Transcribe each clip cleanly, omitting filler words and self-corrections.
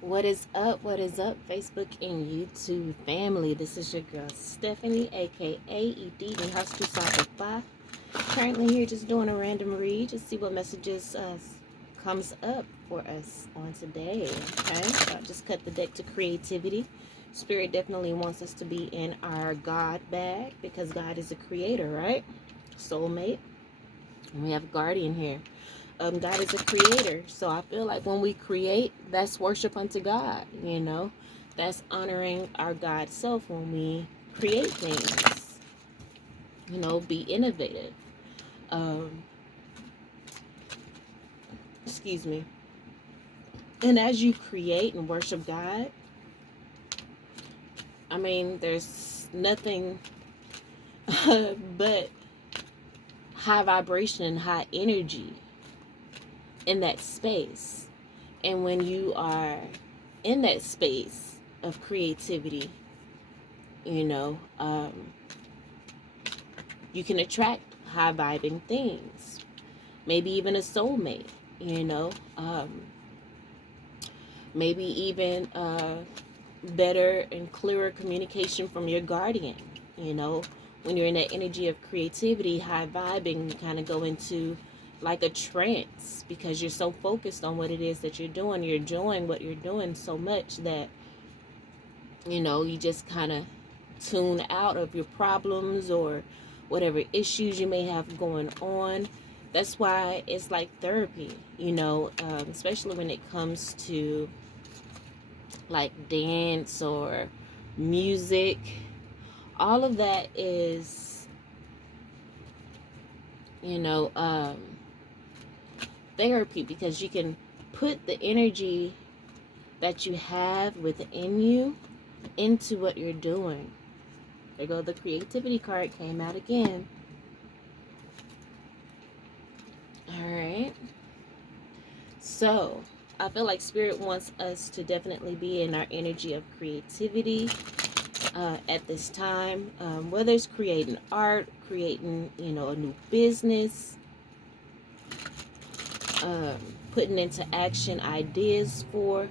What is up? What is up, Facebook and YouTube family? This is your girl Stephanie, aka Edie Hustle Sapa. Currently here just doing a random read, just see what messages comes up for us on today. Okay, so I just cut the deck to creativity. Spirit definitely wants us to be in our God bag because God is a creator, right? Soulmate. And we have guardian here. God is a creator, so I feel like when we create, that's worship unto God. That's honoring our God self when we create things. Be innovative. Um, excuse me. And as you create and worship God, I mean, there's nothing but high vibration and high energy in that space. And when you are in that space of creativity, you know, um, you can attract high vibing things, maybe even a soulmate, you know, maybe even better and clearer communication from your guardian. When you're in that energy of creativity, high vibing, you kind of go into like a trance because you're so focused on what it is that you're doing. You're enjoying what you're doing so much that you just kind of tune out of your problems or whatever issues you may have going on. That's why it's like therapy, especially when it comes to like dance or music. All of that is, you know, um, therapy because you can put the energy that you have within you into what you're doing. There go the creativity card came out again. All right. So I feel like Spirit wants us to definitely be in our energy of creativity at this time, whether it's creating art, creating, a new business, putting into action ideas for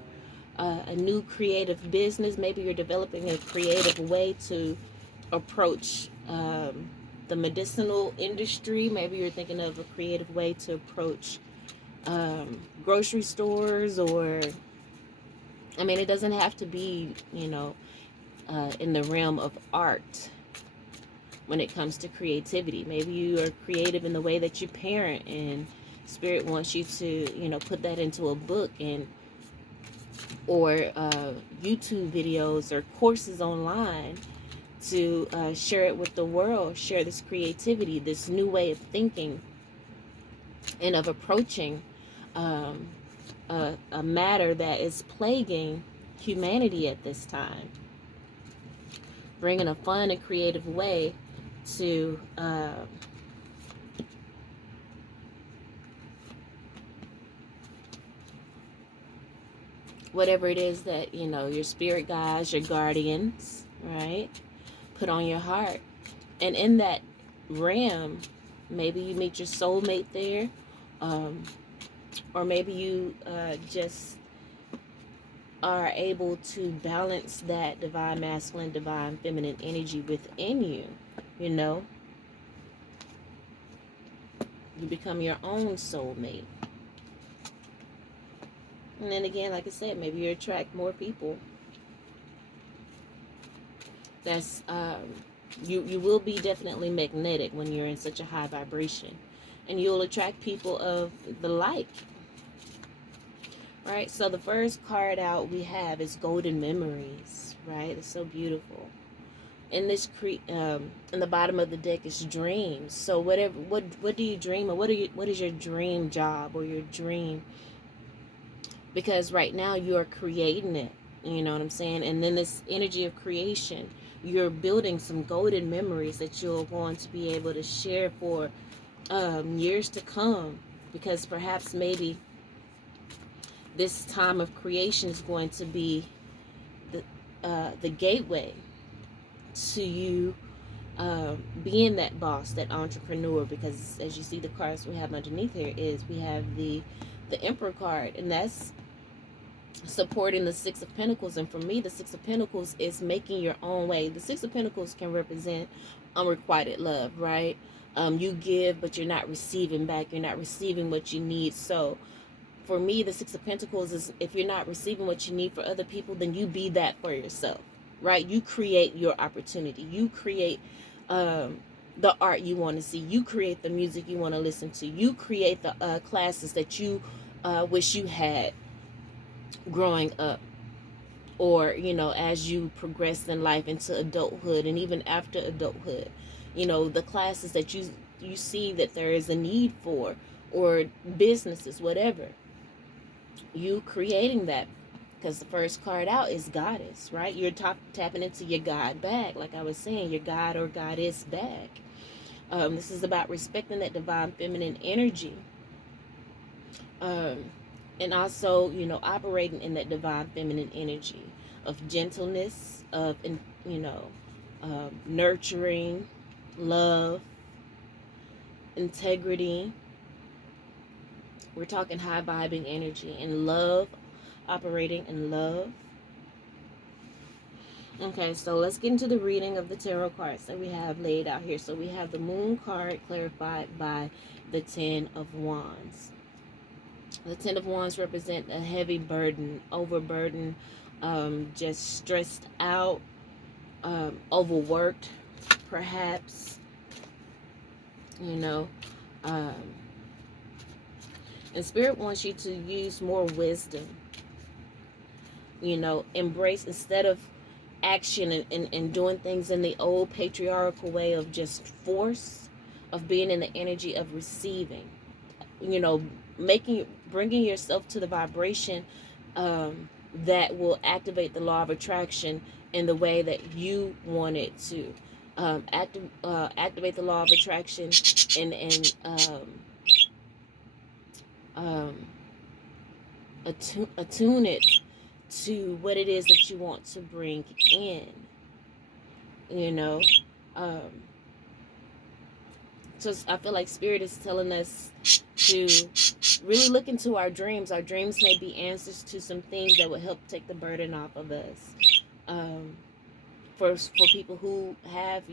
a new creative business. Maybe you're developing a creative way to approach the medicinal industry. Maybe you're thinking of a creative way to approach grocery stores, or I mean, it doesn't have to be, in the realm of art. When it comes to creativity, maybe you are creative in the way that you parent, and Spirit wants you to, put that into a book or YouTube videos or courses online to share it with the world, share this creativity, this new way of thinking and of approaching a matter that is plaguing humanity at this time. Bringing a fun and creative way to whatever it is that, your spirit guides, your guardians, right, put on your heart. And in that realm, maybe you meet your soulmate there, or maybe you just are able to balance that divine masculine, divine feminine energy within you. You become your own soulmate. And then again, like I said, maybe you attract more people. That's you will be definitely magnetic when you're in such a high vibration, and you'll attract people of the like. Right, so the first card out we have is Golden Memories. Right, it's so beautiful. In this in the bottom of the deck is dreams. So what do you dream of? What is your dream job or your dream? Because right now you are creating it. You know what I'm saying? And then this energy of creation, you're building some golden memories that you're going to be able to share for years to come. Because perhaps maybe this time of creation is going to be the gateway to you being that boss, that entrepreneur. Because as you see, the cards we have underneath here is we have the Emperor card, and that's supporting the Six of Pentacles. And for me, the Six of Pentacles is making your own way. The Six of Pentacles can represent unrequited love, right? You give, but you're not receiving back. You're not receiving what you need. So for me, the Six of Pentacles is, if you're not receiving what you need for other people, then you be that for yourself, right? You create your opportunity. You create the art you want to see. You create the music you want to listen to. You create the classes that you wish you had growing up, or as you progress in life into adulthood, and even after adulthood, the classes that you see that there is a need for, or businesses, whatever. You creating that, because the first card out is Goddess, right? You're tapping into your God bag, like I was saying, your God or Goddess bag. This is about respecting that divine feminine energy, and also operating in that divine feminine energy of gentleness, of nurturing, love, integrity. We're talking high vibing energy and love, operating in love. Okay, so let's get into the reading of the tarot cards that we have laid out here. So we have the Moon card clarified by the Ten of Wands. The Ten of Wands represent a heavy burden, overburden, just stressed out, overworked, perhaps, um, and Spirit wants you to use more wisdom, embrace, instead of action and doing things in the old patriarchal way of just force, of being in the energy of receiving, bringing yourself to the vibration that will activate the law of attraction in the way that you want it to. Activate the law of attraction and attune it to what it is that you want to bring in. So I feel like Spirit is telling us to really look into our dreams. Our dreams may be answers to some things that will help take the burden off of us. For people who have,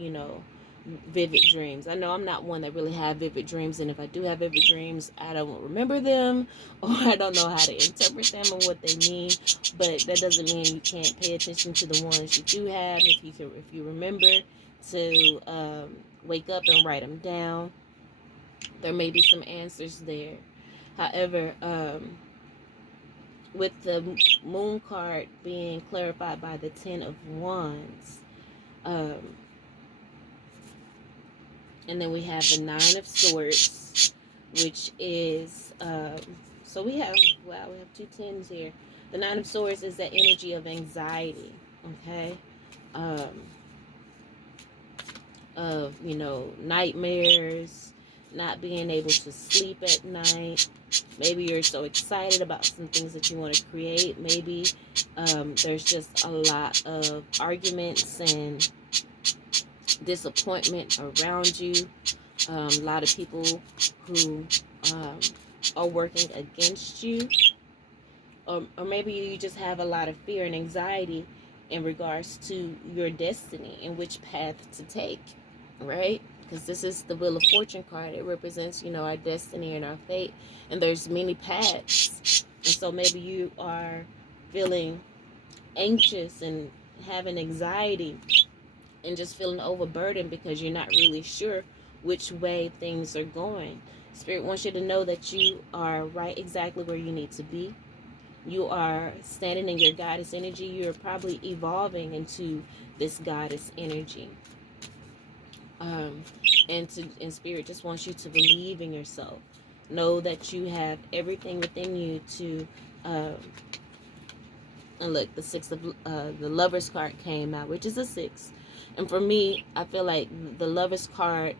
vivid dreams. I know I'm not one that really have vivid dreams, and if I do have vivid dreams, I don't remember them, or I don't know how to interpret them and what they mean. But that doesn't mean you can't pay attention to the ones you do have. If you remember to wake up and write them down, there may be some answers there. However, with the Moon card being clarified by the Ten of Wands, and then we have the Nine of Swords, which is, so we have two tens here. The Nine of Swords is that energy of anxiety, okay? Of, nightmares, not being able to sleep at night. Maybe you're so excited about some things that you want to create. Maybe there's just a lot of arguments and disappointment around you. A lot of people who are working against you, or maybe you just have a lot of fear and anxiety in regards to your destiny and which path to take, right? Because this is the Wheel of Fortune card. It represents, our destiny and our fate, and there's many paths. And so maybe you are feeling anxious and having anxiety and just feeling overburdened because you're not really sure which way things are going. Spirit wants you to know that you are right exactly where you need to be. You are standing in your goddess energy. You're probably evolving into this goddess energy. And Spirit just wants you to believe in yourself. Know that you have everything within you to and look, the Lover's card came out, which is a 6. And for me, I feel like the Lover's card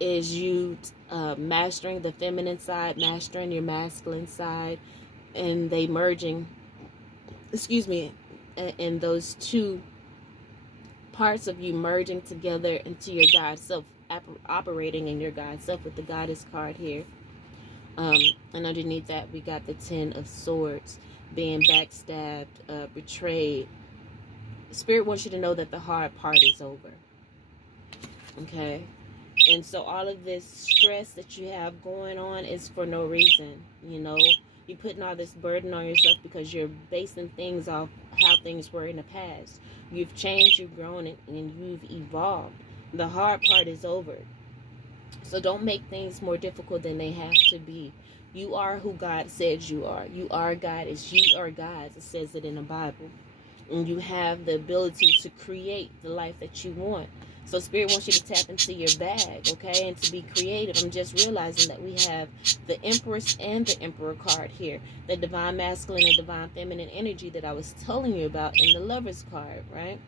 is you mastering the feminine side, mastering your masculine side, and they merging, in those two parts of you merging together into your God self, operating in your God self with the Goddess card here. And underneath that, we got the Ten of Swords. being backstabbed, betrayed. Spirit wants you to know that the hard part is over. Okay? And so all of this stress that you have going on is for no reason. You know, you're putting all this burden on yourself because you're basing things off how things were in the past. You've changed, you've grown, and you've evolved. The hard part is over. So don't make things more difficult than they have to be. You are who God says you are. You are God as ye are gods. It says it in the Bible. And you have the ability to create the life that you want. So Spirit wants you to tap into your bag, okay, and to be creative. I'm just realizing that we have the Empress and the Emperor card here, the Divine Masculine and Divine Feminine energy that I was telling you about in the Lovers card, right?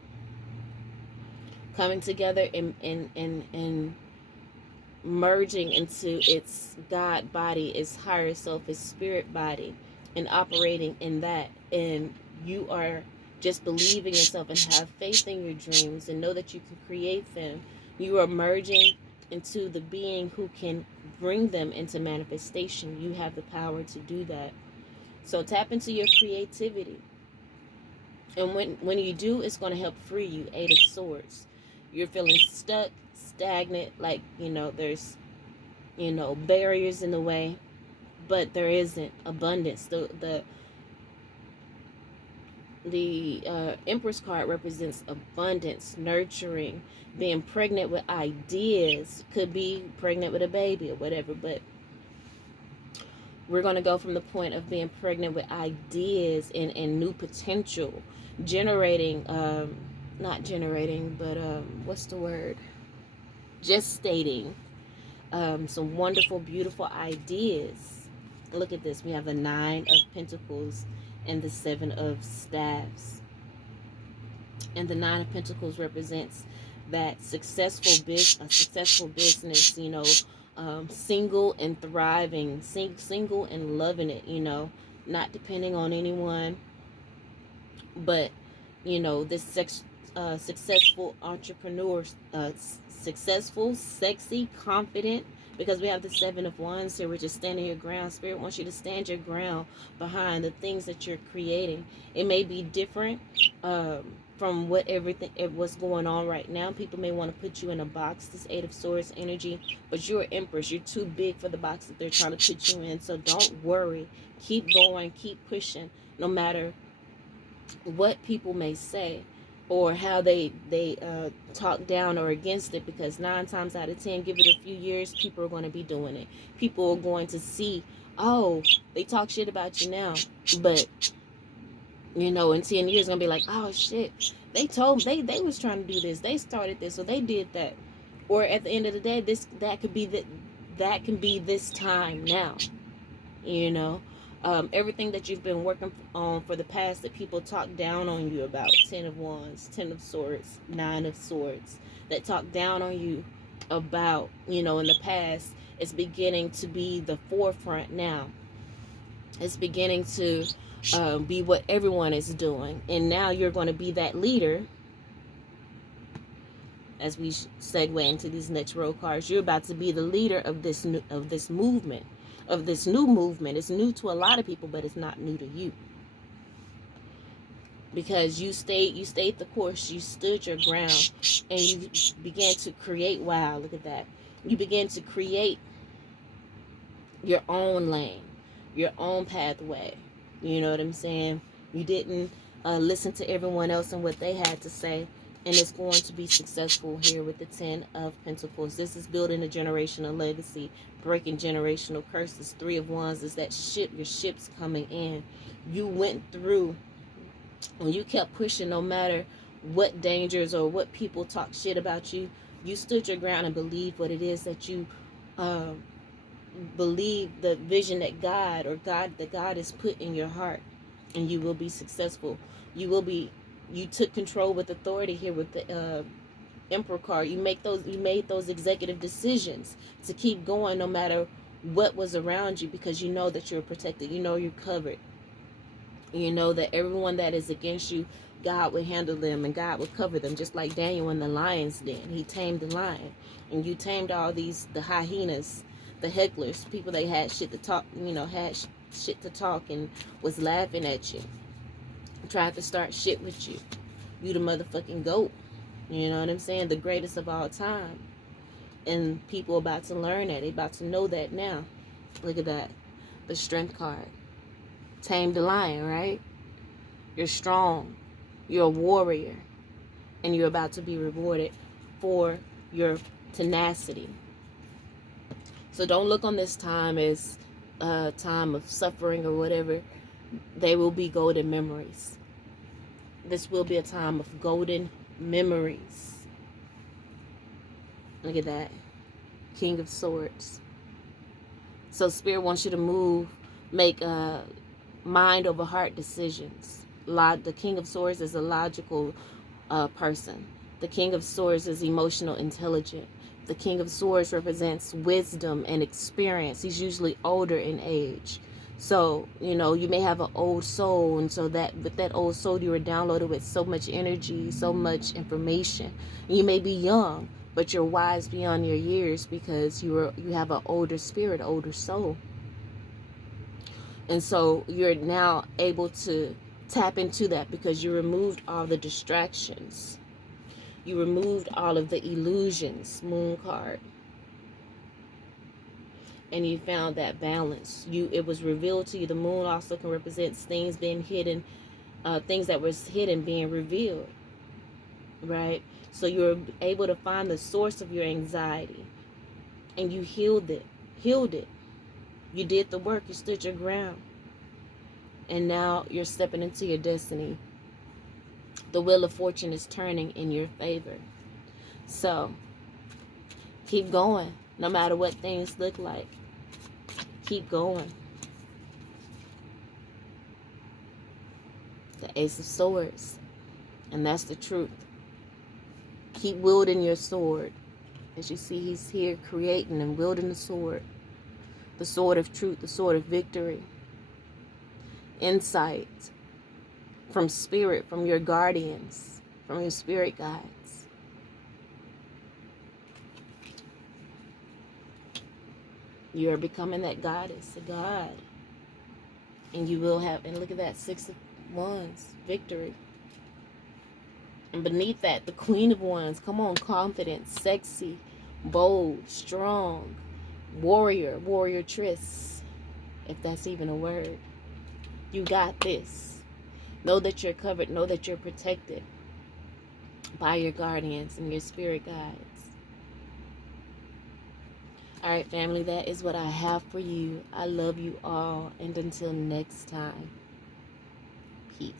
Coming together and merging into its God body, its higher self, its spirit body, and operating in that. And you are just believe in yourself and have faith in your dreams and know that you can create them. You are merging into the being who can bring them into manifestation. You have the power to do that. So tap into your creativity. And when you do, it's going to help free you. Eight of Swords. You're feeling stuck, stagnant, like, there's, barriers in the way, but there isn't abundance. The Empress card represents abundance, nurturing, being pregnant with ideas. Could be pregnant with a baby or whatever, but we're going to go from the point of being pregnant with ideas and new potential, generating, not generating, but what's the word? Gestating some wonderful, beautiful ideas. Look at this. We have the Nine of Pentacles and the Seven of Staves. And the Nine of Pentacles represents that successful business, single and thriving, single and loving it, not depending on anyone, but, this successful entrepreneur, successful, sexy, confident, because we have the Seven of Wands here. We're just standing your ground. Spirit wants you to stand your ground behind the things that you're creating. It may be different from what's going on right now. People may want to put you in a box, this Eight of Swords energy, but you're an Empress. You're too big for the box that they're trying to put you in. So don't worry. Keep going. Keep pushing, no matter what people may say or how they talk down or against it, because 9 times out of 10, give it a few years, people are going to be doing it. People are going to see, oh, they talk shit about you now, but in 10 years going to be like, oh shit, they was trying to do this, they started this, or they did that. Or at the end of the day, that can be this time now. Everything that you've been working on for the past that people talk down on you about. 10 of Wands, 10 of Swords, 9 of Swords, that talk down on you about, in the past, it's beginning to be the forefront now. It's beginning to be what everyone is doing. And now you're going to be that leader. As we segue into these next row cards, you're about to be the leader of this movement. Of this new movement. It's new to a lot of people, but it's not new to you, because you stayed the course. You stood your ground, and you began to create. Wow, look at that. You began to create your own lane, your own pathway. You know what I'm saying? You didn't listen to everyone else and what they had to say. And it's going to be successful here with the 10 of Pentacles. This is building a generational legacy, breaking generational curses. 3 of Wands is that your ship's coming in. You went through, when you kept pushing, no matter what dangers or what people talk shit about you, you stood your ground and believed what it is that you believe, the vision that God has put in your heart, and you will be successful. You took control with authority here with the Emperor card. You made those executive decisions to keep going no matter what was around you, because you know that you're protected. You know you're covered. You know that everyone that is against you, God will handle them and God will cover them, just like Daniel in the lion's den. He tamed the lion, and you tamed all the hyenas, the hecklers, people they had shit to talk, shit to talk and was laughing at you, tried to start shit with you. You the motherfucking GOAT. You know what I'm saying? The greatest of all time. And people about to learn that. They about to know that now. Look at that. The strength card. Tame the lion, right? You're strong. You're a warrior. And you're about to be rewarded for your tenacity. So don't look on this time as a time of suffering or whatever. They will be golden memories. This will be a time of golden memories. Look at that. King of Swords. So Spirit wants you to make mind over heart decisions. The King of Swords is a logical person. The King of Swords is emotional intelligent. The King of Swords represents wisdom and experience. He's usually older in age. So, you know, you may have an old soul, and so that with that old soul you were downloaded with so much energy, so much information. You may be young, but you're wise beyond your years because you have an older spirit, older soul. And so you're now able to tap into that because you removed all the distractions. You removed all of the illusions, moon card. And you found that balance. It was revealed to you. The moon also can represent things being hidden, things that was hidden being revealed. Right? So you're able to find the source of your anxiety. And you healed it. You did the work. You stood your ground. And now you're stepping into your destiny. The wheel of fortune is turning in your favor. So, keep going. No matter what things look like. Keep going. The Ace of Swords. And that's the truth. Keep wielding your sword. As you see, he's here creating and wielding the sword. The sword of truth. The sword of victory. Insight. From spirit. From your guardians. From your spirit guides. You are becoming that goddess, a god. And you will have, and look at that, 6 of Wands, victory. And beneath that, the Queen of Wands. Come on, confident, sexy, bold, strong, warrior, warrioress, if that's even a word. You got this. Know that you're covered. Know that you're protected by your guardians and your spirit guides. All right, family, that is what I have for you. I love you all. And until next time, peace.